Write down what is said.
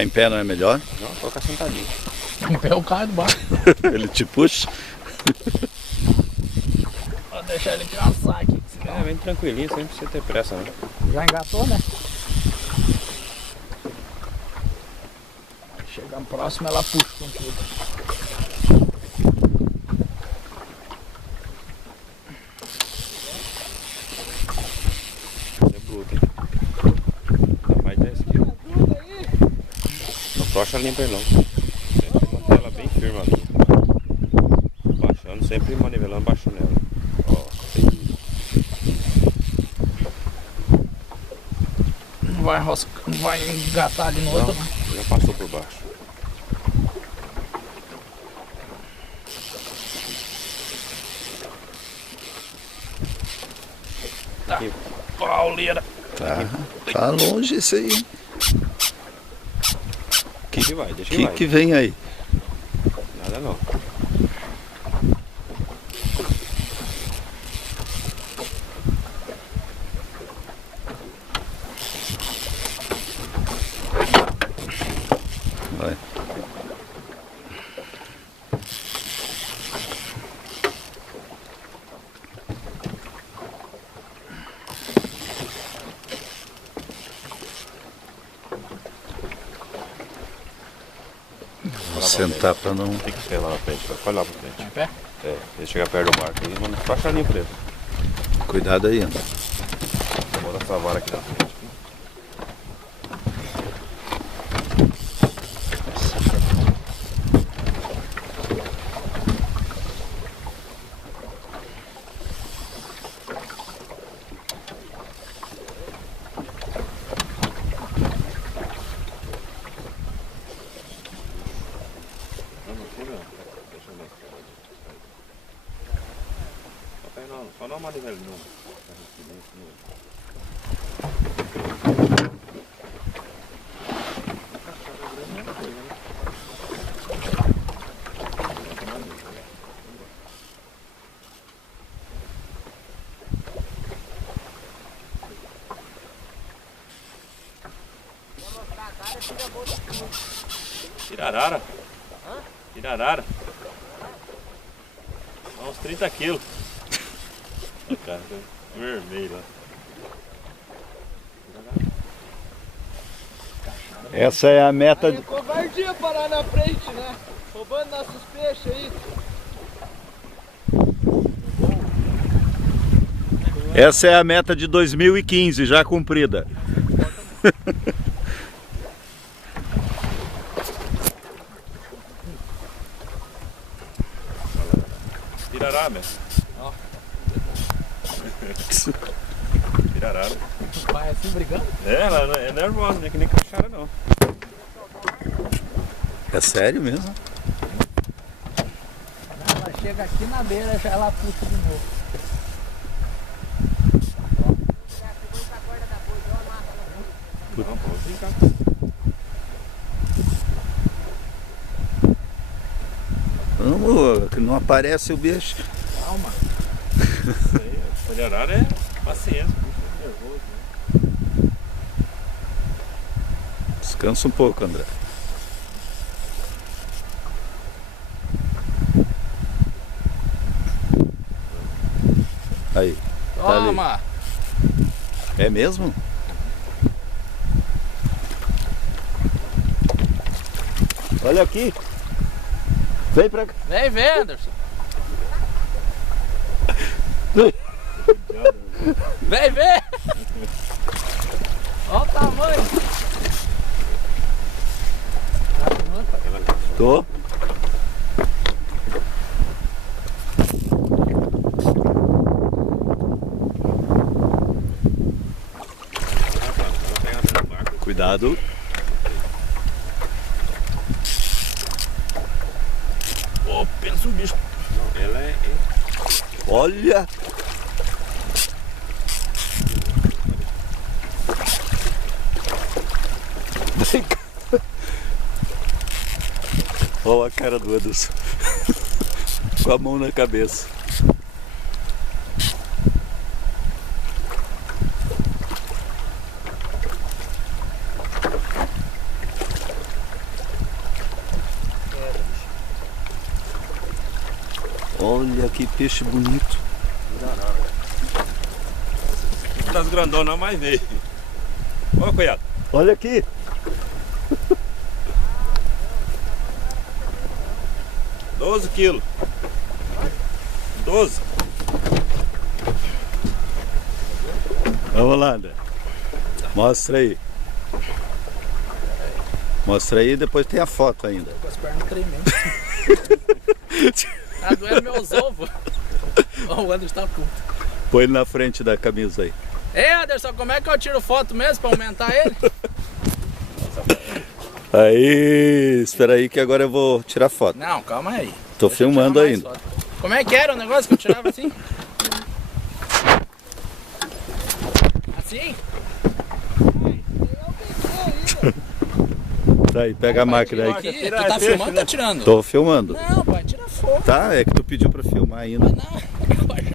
Colocar em pé não é melhor? Não, colocar sentadinho. Em pé o carro do barco. Ele te puxa. Vou deixar ele cansar aqui. É, vem tranquilinho, sem você ter pressa, né? Já engatou, né? Chegando próximo, ela puxa com tudo. É bruto, hein? Dá mais 10 quilos. Não tocha a linha pra ele não. Sempre manter ela bem firme ali. Baixando, sempre manivelando, baixando ela. Ó, tem... Não vai engatar ali no outro, não. Já passou por baixo. Tá. Pauleira. Tá longe esse aí. Hein? Deixa que vai, deixa que vai. Que vem aí? Nada não. Vai. Vou sentar pra não... Tem que ser lá na frente, vai lá pra frente. Em pé? É, ele chegar perto do barco aí, mano, baixa a linha preta. Cuidado aí, André. Vou botar essa vara aqui na frente. Só dá uma manivela de novo. Tirarara? Tirarara? Uns 30 quilos. Cara, vermelho lá. Essa é a meta... Aí é covardia parar na frente, né? Roubando nossos peixes aí. Essa é a meta de 2015, já cumprida. Tirarara, mesmo. Tirarara. Vai assim brigando? É, ela é nervosa, né? Que nem cachara não. É sério mesmo? Ela chega aqui na beira, já ela puxa de novo. Não, pode brincar. Vamos, que não aparece o bicho. Calma. Isso aí, tirarara é paciência, é nervoso, né? Descansa um pouco, André. Aí. Tá ali. Toma! É mesmo? Olha aqui. Vem pra cá. Vem, vem, Anderson. Vem, vem! Olha o tamanho! Tô. Cuidado. Ô, pensa o bicho. Não, ela é... Olha. Olha a cara do Anderson. Com a mão na cabeça. Olha que peixe bonito. Das grandonas mais veio. Olha, cunhado. Olha aqui. $12 quilos. 12. Vamos lá, André. Mostra aí. Mostra aí, depois tem a foto ainda. Tô com as pernas tremendo. Ah, doendo meus ovos. Ó, o Anderson tá puto. Põe ele na frente da camisa aí. Ei, Anderson, como é que eu tiro foto mesmo pra aumentar ele? Aí, espera aí que agora eu vou tirar foto. Não, calma aí. Tô Deixa eu filmando tirar mais ainda. foto. Como é que era o negócio que eu tirava assim? Assim? Daí, pega a máquina aí. Aqui, tu tá filmando ou tá tirando? Tô filmando. Não, pai, tira foto. Tá, é que tu pediu pra filmar ainda. Não.